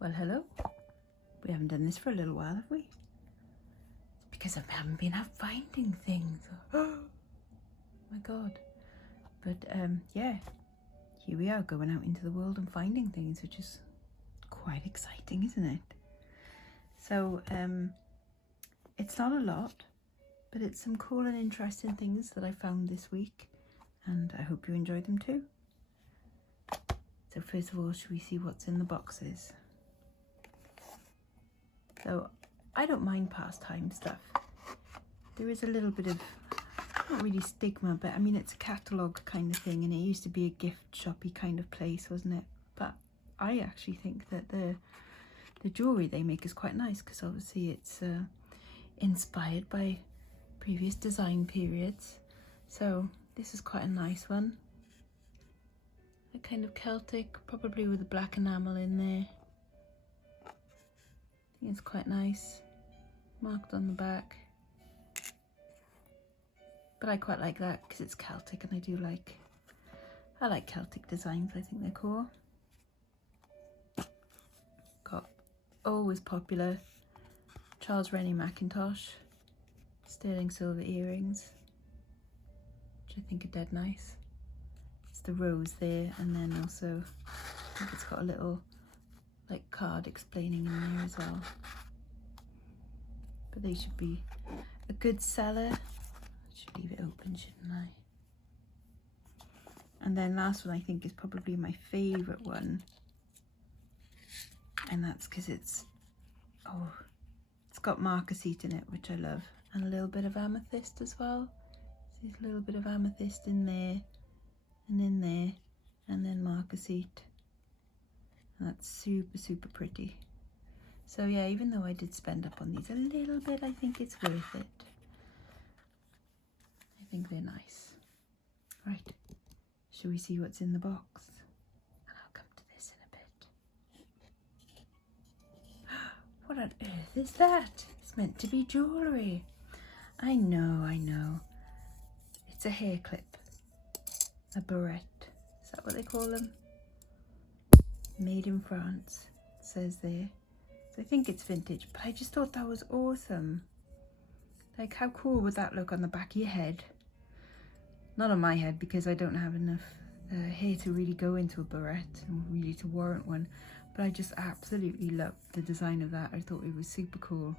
Well, hello. We haven't done this for a little while, have we? It's because I haven't been out finding things. Oh my god. But yeah, here we are going out into the world and finding things, which is quite exciting, isn't it? So it's not a lot, but it's some cool and interesting things that I found this week, and I hope you enjoyed them too. So first of all, should we see what's in the boxes? So I don't mind pastime stuff. There is a little bit of, not really stigma, but I mean it's a catalogue kind of thing, and it used to be a gift shoppy kind of place, wasn't it? But I actually think that the jewellery they make is quite nice, because obviously it's inspired by previous design periods. So this is quite a nice one. A kind of Celtic, probably with a black enamel in there. I think it's quite nice. Marked on the back. But I quite like that because it's Celtic, and I like Celtic designs. I think they're cool. Got always popular Charles Rennie Mackintosh sterling silver earrings, which I think are dead nice. It's the rose there, and then also I think it's got a little like card explaining in there as well. But they should be a good seller. I should leave it open, shouldn't I? And then last one I think is probably my favourite one, and that's because it's got marcassite in it, which I love, and a little bit of amethyst as well. So there's a little bit of amethyst in there and in there, and then marcassite, and that's super, super pretty. So yeah, even though I did spend up on these a little bit, I think it's worth it. I think they're nice. Right, shall we see what's in the box? And I'll come to this in a bit. What on earth is that? It's meant to be jewellery. I know. It's a hair clip. A barrette. Is that what they call them? Made in France, it says there. So I think it's vintage, but I just thought that was awesome. Like, how cool would that look on the back of your head? Not on my head, because I don't have enough hair to really go into a barrette and really to warrant one. But I just absolutely loved the design of that. I thought it was super cool.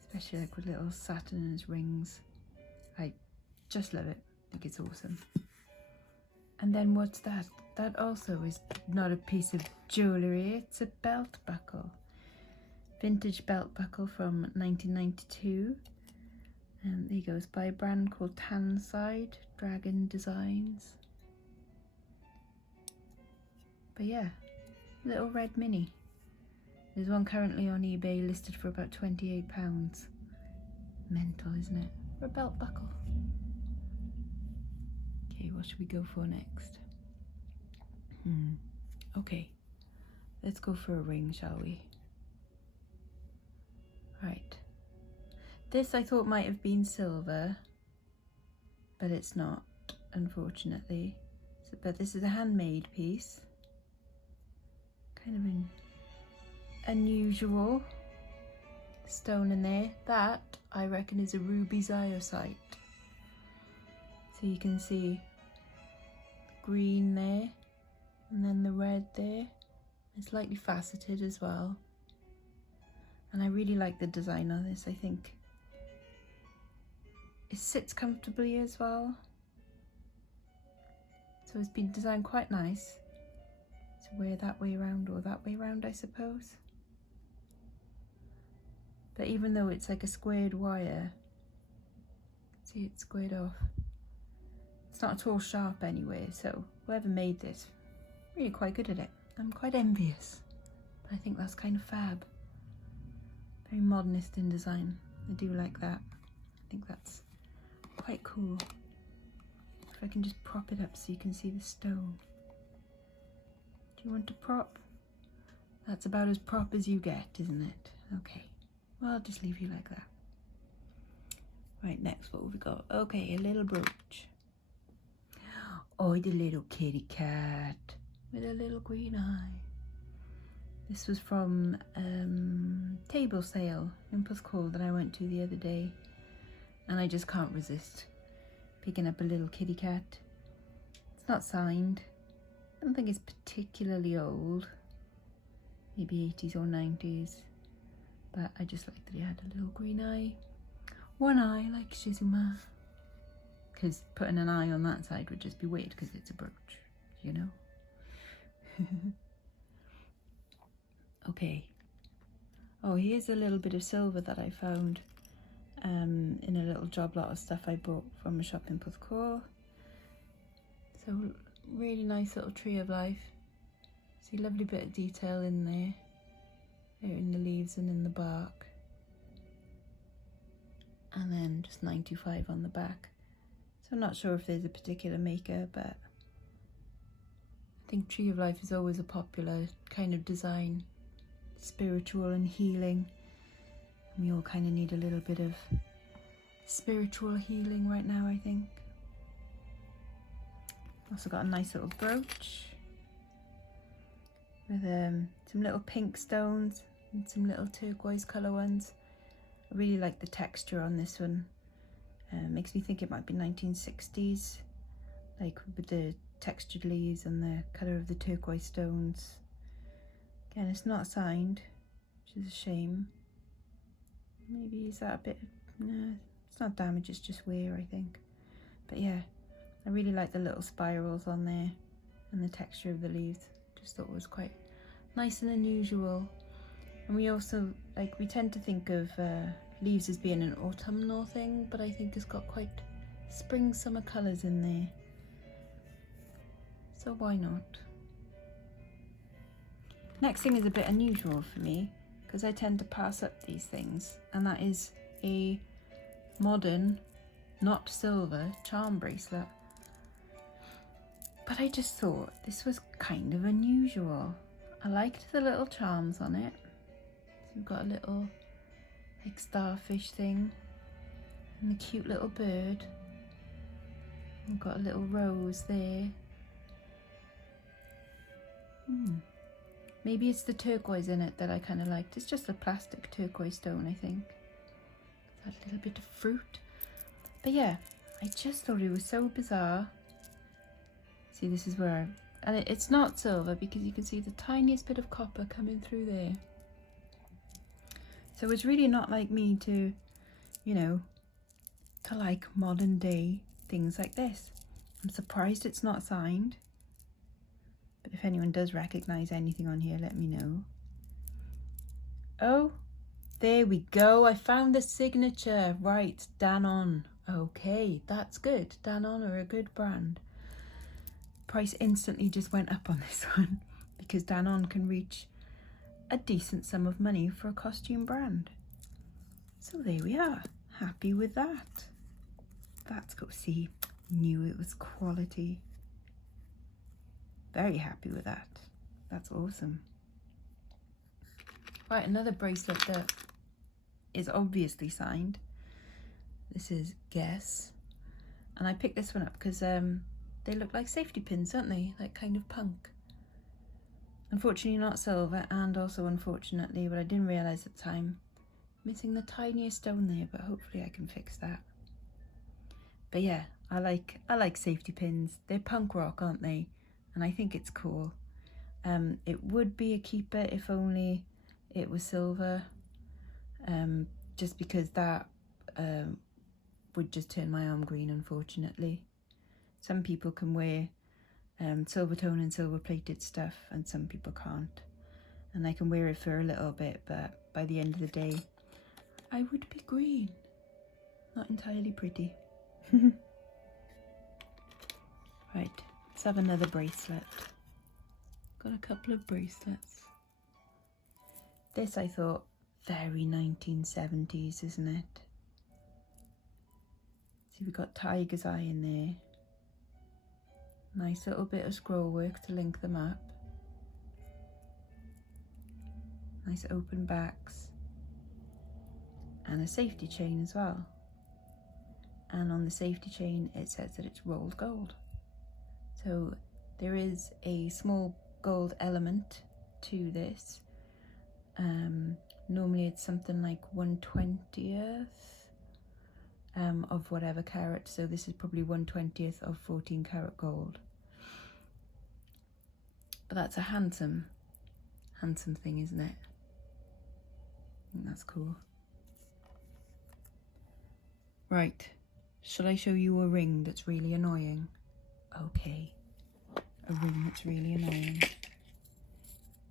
Especially like with little Saturn's rings. I just love it. I think it's awesome. And then what's that? That also is not a piece of jewellery, it's a belt buckle. Vintage belt buckle from 1992. And there goes by a brand called Tanside Dragon Designs. But yeah, little red mini. There's one currently on eBay listed for about £28. Mental, isn't it? For a belt buckle. Okay, what should we go for next? Okay, let's go for a ring, shall we? Right. This I thought might have been silver, but it's not, unfortunately. But this is a handmade piece. Kind of an unusual stone in there. That, I reckon, is a ruby zyosite. So you can see green there, and then the red there. It's slightly faceted as well. And I really like the design on this. I think it sits comfortably as well. So it's been designed quite nice to wear that way around or that way around, I suppose. But even though it's like a squared wire, see, it's squared off. It's not at all sharp anyway, so whoever made this, really quite good at it. I'm quite envious, but I think that's kind of fab. Very modernist in design. I do like that. I think that's quite cool. If I can just prop it up so you can see the stone. Do you want to prop? That's about as prop as you get, isn't it? Okay, well, I'll just leave you like that. Right, next, what have we got? Okay, a little brooch. Oh, the little kitty cat with a little green eye. This was from table sale, Impulse Call, that I went to the other day, and I just can't resist picking up a little kitty cat. It's not signed. I don't think it's particularly old, maybe 80s or 90s, but I just like that he had a little green eye. One eye like Shizuma, because putting an eye on that side would just be weird because it's a brooch, you know. Okay. Oh, here's a little bit of silver that I found in a little job lot of stuff I bought from a shop in Porthcawl. So really nice little tree of life. See, lovely bit of detail in there in the leaves and in the bark. And then just 925 on the back. So I'm not sure if there's a particular maker, but I think tree of life is always a popular kind of design. Spiritual and healing. We all kind of need a little bit of spiritual healing right now, I think. Also got a nice little brooch with some little pink stones and some little turquoise colour ones. I really like the texture on this one. Makes me think it might be 1960s, like with the textured leaves and the colour of the turquoise stones. Again, it's not signed, which is a shame. Maybe is that a bit, no, it's not damage, it's just wear, I think. But yeah, I really like the little spirals on there and the texture of the leaves. Just thought it was quite nice and unusual. And we also, like, we tend to think of leaves as being an autumnal thing, but I think it's got quite spring summer colours in there. So why not? Next thing is a bit unusual for me because I tend to pass up these things, and that is a modern, not silver, charm bracelet. But I just thought this was kind of unusual. I liked the little charms on it. So we've got a little like starfish thing and a cute little bird. We've got a little rose there. Maybe it's the turquoise in it that I kind of liked. It's just a plastic turquoise stone, I think. That little bit of fruit. But yeah, I just thought it was so bizarre. See, this is where and it's not silver because you can see the tiniest bit of copper coming through there. So it's really not like me to, you know, to like modern day things like this. I'm surprised it's not signed. But if anyone does recognise anything on here, let me know. Oh, there we go. I found the signature. Right, Danon. Okay, that's good. Danon are a good brand. Price instantly just went up on this one because Danon can reach a decent sum of money for a costume brand. So there we are. Happy with that. Let's go see. Knew it was quality. Very happy with that. That's awesome. Right, another bracelet that is obviously signed. This is Guess. And I picked this one up because they look like safety pins, don't they? Like kind of punk. Unfortunately not silver, and also unfortunately, but I didn't realise at the time, missing the tiniest stone there, but hopefully I can fix that. But yeah, I like safety pins. They're punk rock, aren't they? And I think it's cool. It would be a keeper if only it was silver, just because that would just turn my arm green, unfortunately. Some people can wear silver tone and silver plated stuff, and some people can't. And I can wear it for a little bit, but by the end of the day, I would be green. Not entirely pretty. Right, let's have another bracelet. Got a couple of bracelets. This I thought, very 1970s, isn't it? See, we've got tiger's eye in there. Nice little bit of scroll work to link them up. Nice open backs. And a safety chain as well. And on the safety chain it says that it's rolled gold. So there is a small gold element to this, Normally it's something like 1/20th of whatever carat, so this is probably 1/20th of 14 karat gold. But that's a handsome thing, isn't it? I think that's cool. Right, shall I show you a ring that's really annoying? Okay, a ring that's really annoying.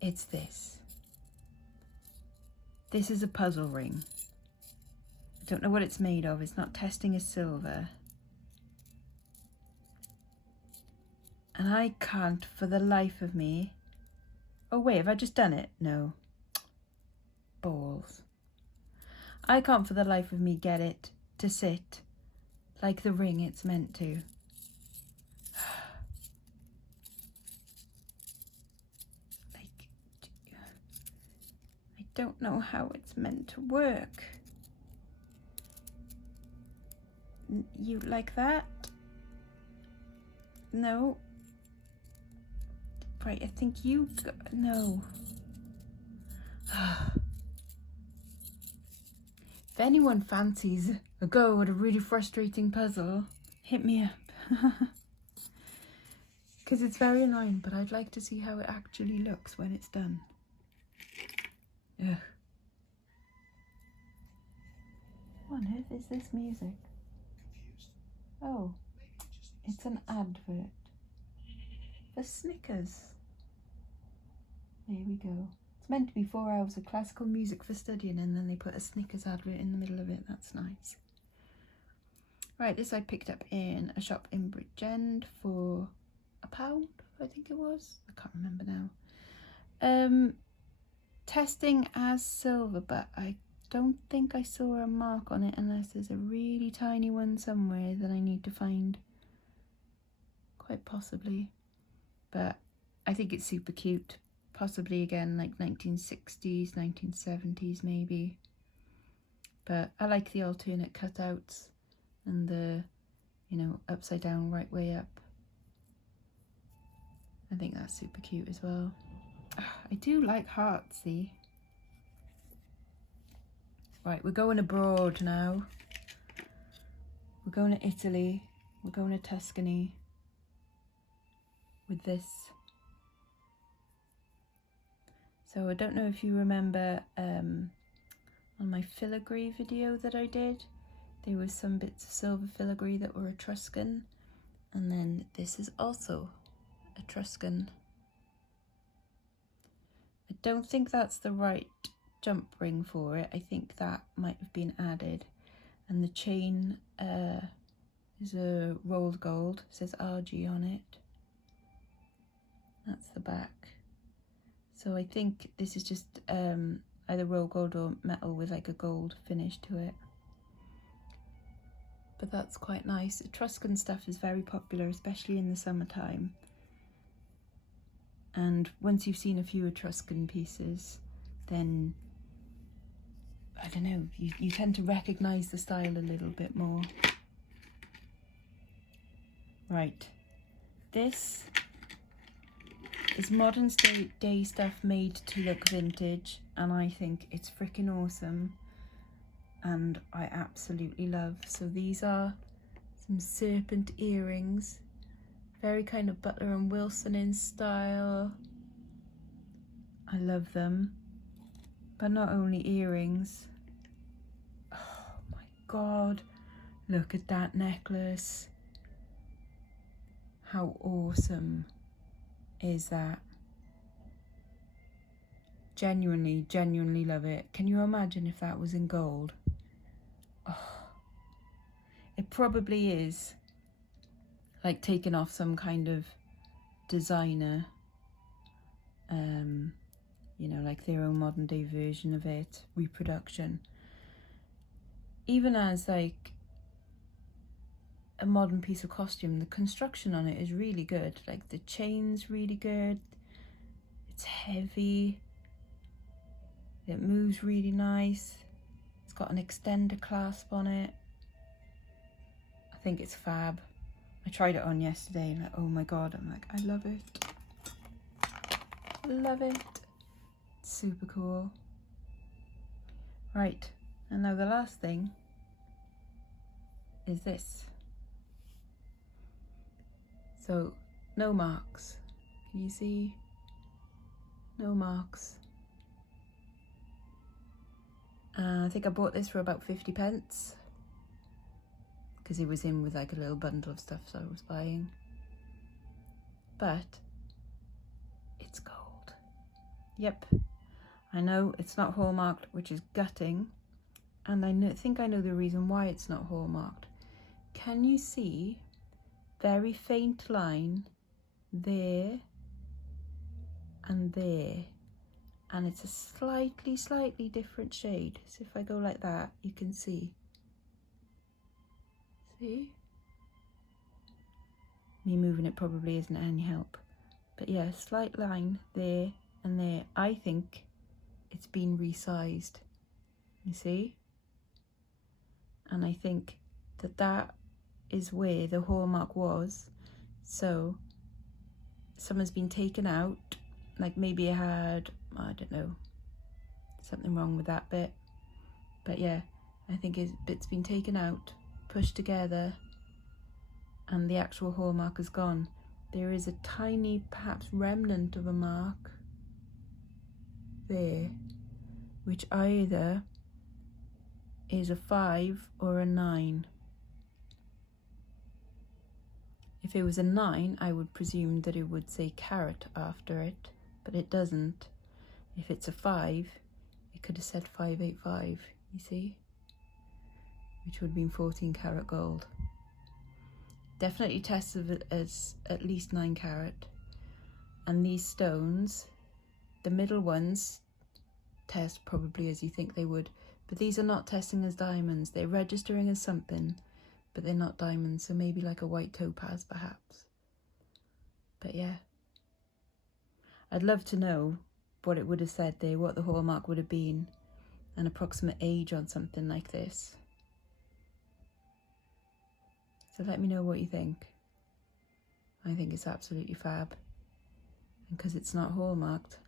It's this. This is a puzzle ring. I don't know what it's made of. It's not testing as silver. And I can't for the life of me. Oh wait, have I just done it? No. Balls. I can't for the life of me get it to sit like the ring it's meant to. Like, I don't know how it's meant to work. You like that? No. Right, I think you go, no. If anyone fancies a go at a really frustrating puzzle, hit me up. Because it's very annoying, but I'd like to see how it actually looks when it's done. Ugh. What on earth is this music? Oh, it's an advert for Snickers. There we go. It's meant to be 4 hours of classical music for studying, and then they put a Snickers advert in the middle of it. That's nice. Right, this I picked up in a shop in Bridgend for £1, I think it was. I can't remember now. Testing as silver, but I don't think I saw a mark on it unless there's a really tiny one somewhere that I need to find. Quite possibly. But I think it's super cute. Possibly again like 1960s, 1970s maybe. But I like the alternate cutouts and the, you know, upside down right way up. I think that's super cute as well. I do like hearts, see. Right, we're going abroad now. We're going to Italy. We're going to Tuscany with this. So I don't know if you remember on my filigree video that I did, there was some bits of silver filigree that were Etruscan, and then this is also Etruscan. I don't think that's the right jump ring for it. I think that might have been added. And the chain is a rolled gold. It says RG on it. That's the back. So I think this is just either rolled gold or metal with like a gold finish to it. But that's quite nice. Etruscan stuff is very popular, especially in the summertime. And once you've seen a few Etruscan pieces, then, I don't know, you tend to recognise the style a little bit more. Right, this is modern day stuff made to look vintage, and I think it's freaking awesome, and I absolutely love. So these are some serpent earrings. Very kind of Butler and Wilson in style. I love them. But not only earrings. Oh my god. Look at that necklace. How awesome is that? Genuinely love it. Can you imagine if that was in gold? Oh, it probably is. Like taken off some kind of designer, you know, like their own modern day version of it, reproduction. Even as like a modern piece of costume, the construction on it is really good. Like the chain's really good, it's heavy, it moves really nice, it's got an extender clasp on it. I think it's fab. I tried it on yesterday and like, oh my god, I'm like, I love it. Love it. It's super cool. Right, and now the last thing is this. So, no marks. Can you see? No marks. I think I bought this for about 50p because it was in with like a little bundle of stuff so I was buying. But it's gold. Yep, I know it's not hallmarked, which is gutting, and I think I know the reason why it's not hallmarked. Can you see very faint line there and there? And it's a slightly different shade. So if I go like that, you can see. See? Me moving it probably isn't any help. But yeah, slight line there and there. I think it's been resized. You see? And I think that that is where the hallmark was. So some has been taken out. Like maybe it had, I don't know, something wrong with that bit. But yeah, I think it's been taken out, pushed together, and the actual hallmark is gone. There is a tiny, perhaps remnant of a mark there, which either is a 5 or a 9. If it was a 9, I would presume that it would say carat after it, but it doesn't. If it's a 5, it could have said 585, you see? Which would have been 14 karat gold. Definitely tests it as at least 9 carat. And these stones, the middle ones, test probably as you think they would, but these are not testing as diamonds. They're registering as something, but they're not diamonds, so maybe like a white topaz perhaps. But yeah, I'd love to know what it would have said there, what the hallmark would have been, an approximate age on something like this. So let me know what you think. I think it's absolutely fab. And because it's not hallmarked,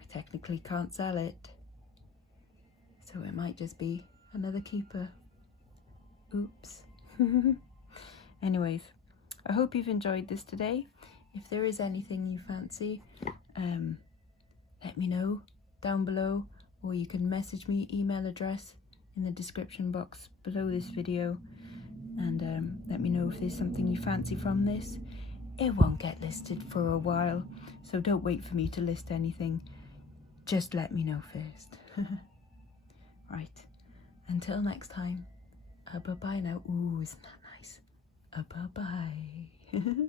I technically can't sell it. So it might just be another keeper. Oops. Anyways, I hope you've enjoyed this today. If there is anything you fancy, let me know down below, or you can message me, email address in the description box below this video, and let me know if there's something you fancy from this. It won't get listed for a while, so don't wait for me to list anything. Just let me know first. Right, until next time, bye-bye now. Ooh, isn't that nice? Bye-bye.